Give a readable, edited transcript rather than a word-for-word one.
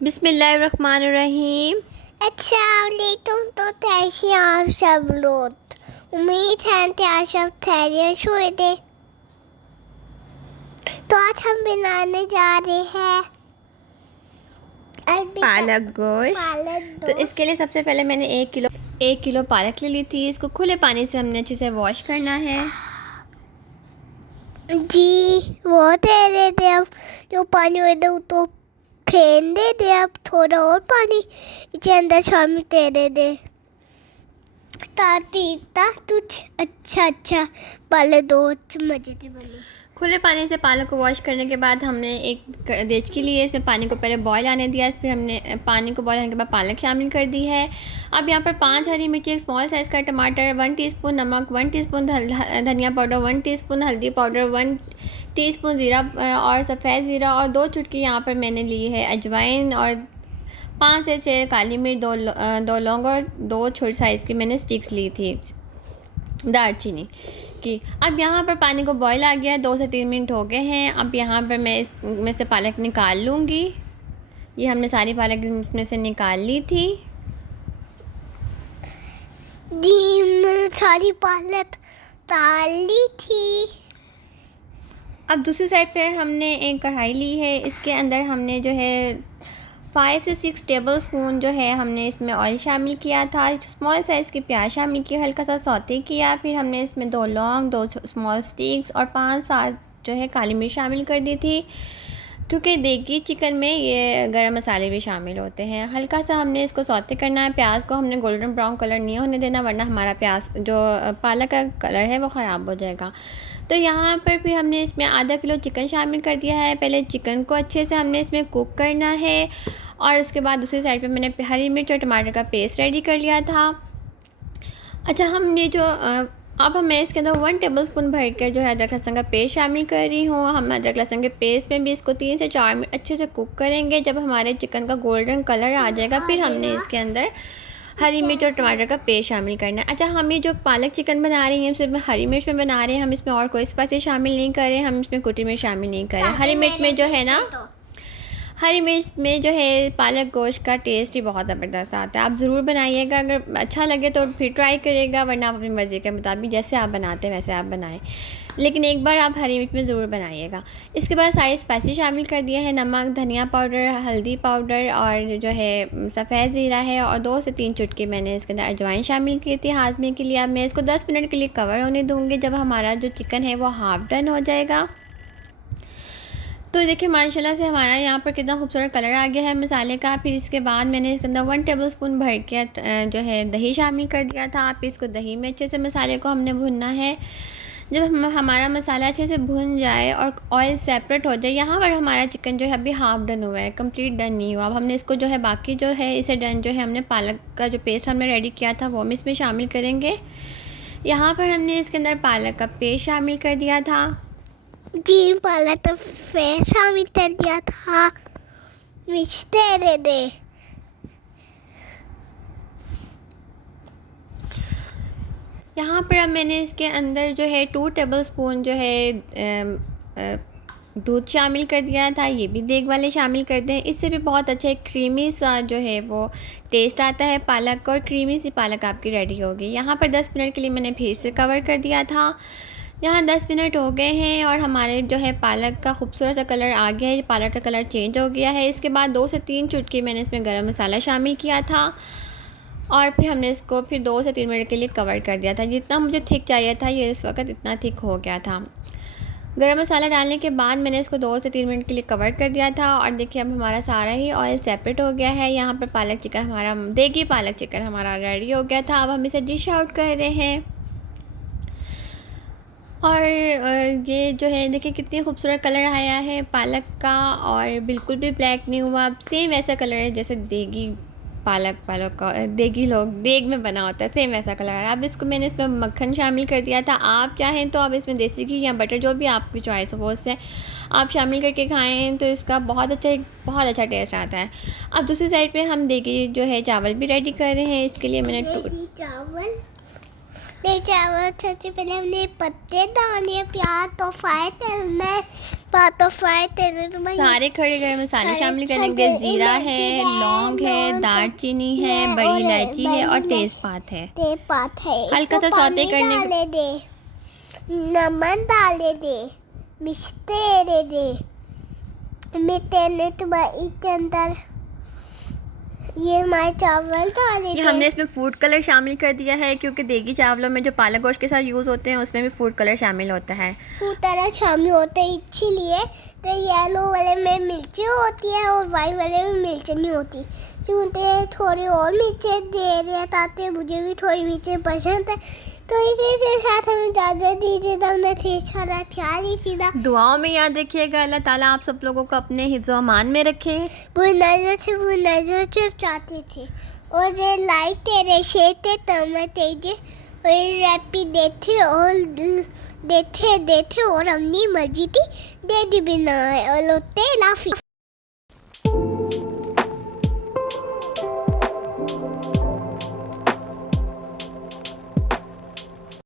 बिस्मिल्लाहिर्रहमानिर्रहीम। अस्सलामुअलैकुम। तो कैसे हैं आप सब लोग? उम्मीद है कि आप सब खैरियत से होंगे। तो आज हम बनाने जा रहे हैं पालक गोश्त। तो इसके लिए सबसे पहले मैंने एक किलो पालक ले ली थी। इसको खुले पानी से हमने अच्छे से वॉश करना है। जी वो दे दे अब जो पानी हो दे तो फेंक दे अब थोड़ा और पानी इसके अंदर शामिल दे दे ताकि कुछ अच्छा पाले दो मजे से बने। खुले पानी से पालक को वॉश करने के बाद हमने एक देचकी ली है। इसमें पानी को पहले बॉयल आने दिया। फिर हमने पानी को बॉयल आने के बाद पालक शामिल कर दी है। अब यहाँ पर 5 हरी मिर्ची, एक स्मॉल साइज़ का टमाटर, 1 टीस्पून नमक, 1 टीस्पून धनिया पाउडर, 1 टीस्पून हल्दी पाउडर, 1 टीस्पून ज़ीरा और सफ़ेद ज़ीरा और 2 चुटकी यहाँ पर मैंने ली है अजवाइन और 5 से 6 काली मिर्च, दो लौंग और 2 छोटे साइज़ की मैंने स्टिक्स ली थी दालचीनी की। अब यहाँ पर पानी को बॉयल आ गया है, 2 से 3 मिनट हो गए हैं। अब यहाँ पर मैं इसमें से पालक निकाल लूँगी। ये हमने सारी पालक इसमें से निकाल ली थी। जी सारी पालक डाल ली थी। अब दूसरी साइड पे हमने एक कढ़ाई ली है। इसके अंदर हमने जो है 5 से 6 टेबल स्पून जो है हमने इसमें ऑयल शामिल किया था। स्मॉल साइज़ की प्याज शामिल की, हल्का सा सौते किया। फिर हमने इसमें 2 लौंग, 2 स्मॉल स्टिक्स और 5-7 जो है काली मिर्च शामिल कर दी थी, क्योंकि देगी चिकन में ये गरम मसाले भी शामिल होते हैं। हल्का सा हमने इसको सौते करना है। प्याज को हमने गोल्डन ब्राउन कलर नहीं होने देना, वरना हमारा प्याज जो पालक का कलर है वो ख़राब हो जाएगा। तो यहाँ पर फिर हमने इसमें आधा किलो चिकन शामिल कर दिया है। पहले चिकन को अच्छे से हमने इसमें कुक करना है और उसके बाद दूसरी साइड पे मैंने हरी मिर्च और टमाटर का पेस्ट रेडी कर लिया था। अच्छा, हमने जो अब मैं इसके अंदर 1 टेबल स्पून भर कर जो है अदरक लहसुन का पेस्ट शामिल कर रही हूँ। हम अदरक लहसुन के पेस्ट में भी इसको 3 से 4 मिनट अच्छे से कुक करेंगे। जब हमारे चिकन का गोल्डन कलर आ जाएगा फिर हमने इसके अंदर हरी मिर्च और टमाटर का पेस्ट शामिल करना है। अच्छा, हम ये जो पालक चिकन बना रही हैं सिर्फ हरी मिर्च में बना रहे हैं, हम इसमें और कोई स्पाइसी शामिल नहीं कर रहे हैं, हम इसमें कुटी मिर्च शामिल नहीं कर रहे हैं। हरी मिर्च में जो है ना, हरी मिर्च में जो है पालक गोश्त का टेस्ट ही बहुत ज़बरदस्त आता है। आप ज़रूर बनाइएगा, अगर अच्छा लगे तो फिर ट्राई करिएगा, वरना आप अपनी मर्ज़ी के मुताबिक जैसे आप बनाते हैं वैसे आप बनाएं, लेकिन एक बार आप हरी मिर्च में ज़रूर बनाइएगा। इसके बाद सारे स्पाइसी शामिल कर दिया है, नमक, धनिया पाउडर, हल्दी पाउडर और जो है सफ़ेद ज़ीरा है और 2 से 3 चुटकी मैंने इसके अंदर अजवाइन शामिल की थी हाज़मे के लिए। अब मैं इसको 10 मिनट के लिए कवर होने दूँगी। जब हमारा जो चिकन है वो हाफ़ डन हो जाएगा तो देखिए माशाल्लाह से हमारा यहाँ पर कितना खूबसूरत कलर आ गया है मसाले का। फिर इसके बाद मैंने इसके अंदर 1 टेबल स्पून भर के जो है दही शामिल कर दिया था। आप इसको दही में अच्छे से मसाले को हमने भुनना है। जब हमारा मसाला अच्छे से भुन जाए और ऑयल सेपरेट हो जाए, यहाँ पर हमारा चिकन जो है अभी हाफ़ डन हुआ है, कंप्लीट डन नहीं हुआ। अब हमने इसको जो है बाकी जो है इसे डन जो है हमने पालक का जो पेस्ट हमने रेडी किया था वो हम इसमें शामिल करेंगे। यहाँ पर हमने इसके अंदर पालक का पेस्ट शामिल कर दिया था। जी पालक तो फिर शामिल कर दिया था। मिक्स दे यहाँ पर अब मैंने इसके अंदर जो है 2 टेबल स्पून जो है दूध शामिल कर दिया था। ये भी देग वाले शामिल करते हैं, इससे भी बहुत अच्छा एक क्रीमी सा जो है वो टेस्ट आता है पालक का और क्रीमी सी पालक आपकी रेडी होगी। यहाँ पर 10 मिनट के लिए मैंने फिर से कवर कर दिया था। यहाँ 10 मिनट हो गए हैं और हमारे जो है पालक का खूबसूरत सा कलर आ गया है, पालक का कलर चेंज हो गया है। इसके बाद 2 से 3 चुटकी मैंने इसमें गरम मसाला शामिल किया था और फिर हमने इसको फिर 2 से 3 मिनट के लिए कवर कर दिया था। जितना मुझे थिक चाहिए था ये इस वक्त इतना थिक हो गया था। गरम मसाला डालने के बाद मैंने इसको 2 से 3 मिनट के लिए कवर कर दिया था और देखिए अब हमारा सारा ही ऑयल सेपरेट हो गया है। यहाँ पर पालक चिकन हमारा देगी पालक चिकन हमारा रेडी हो गया था। अब हम इसे डिश आउट कर रहे हैं और ये जो है देखिए कितनी खूबसूरत कलर आया है पालक का और बिल्कुल भी ब्लैक नहीं हुआ। सेम ऐसा कलर है जैसे देगी पालक का देगी लोग देग में बना होता है, सेम ऐसा कलर है। अब इसको मैंने इसमें मक्खन शामिल कर दिया था। आप चाहें तो आप इसमें देसी घी या बटर जो भी आपकी चॉइस हो वो उससे आप शामिल करके खाएं तो इसका बहुत अच्छा टेस्ट आता है। अब दूसरी साइड पे हम देगी जो है चावल भी रेडी कर रहे हैं। इसके लिए मैंने चावल सबसे पहले हमने पत्ते डाले, प्याज तो फ्राई करना है, तेजपात और फ्राई तेल तो भाई सारे खड़े गरम मसाले खड़े शामिल करेंगे। खड़े ज़ीरा है, इलायची लौंग है, लौंग दालचीनी है, है बड़ी और इलायची है और बड़ी तेज़पात है। तेजपात है। हल्का इसको सा सौते पानी करने के डाले दे, नमक डाले दे, मिर्ची दे दे, मिर्ची तो भाई इसके अंदर ये हमारे चावल डाले ये दे। हमने इसमें फूड कलर शामिल कर दिया है क्योंकि देगी चावलों में जो पालक गोश्त के साथ यूज़ होते हैं उसमें भी फूड कलर शामिल होता है। फूड कलर शामिल होते हैं इसीलिए। तो येलो वाले में मिर्ची होती है और वाइट वाले में मिर्ची नहीं होती। क्योंकि थोड़ी और मिर्ची दे रहे ताकि मुझे भी थोड़ी मिर्ची पसंद है। तो इसी के साथ हमें इजाज़त दीजिए। तो हमने सारा ख्याल ही सीधा दुआओं में याद रखिएगा। अल्लाह ताला आप सब लोगों को अपने हिफ्ज़ व अमान में रखे। बुरी नजर से चाहते थे और ये लाइक तेरे शेयर थे तमत तेजे और रैपी देते और अपनी मर्जी थी दे दी बिना और लोटे लाफी।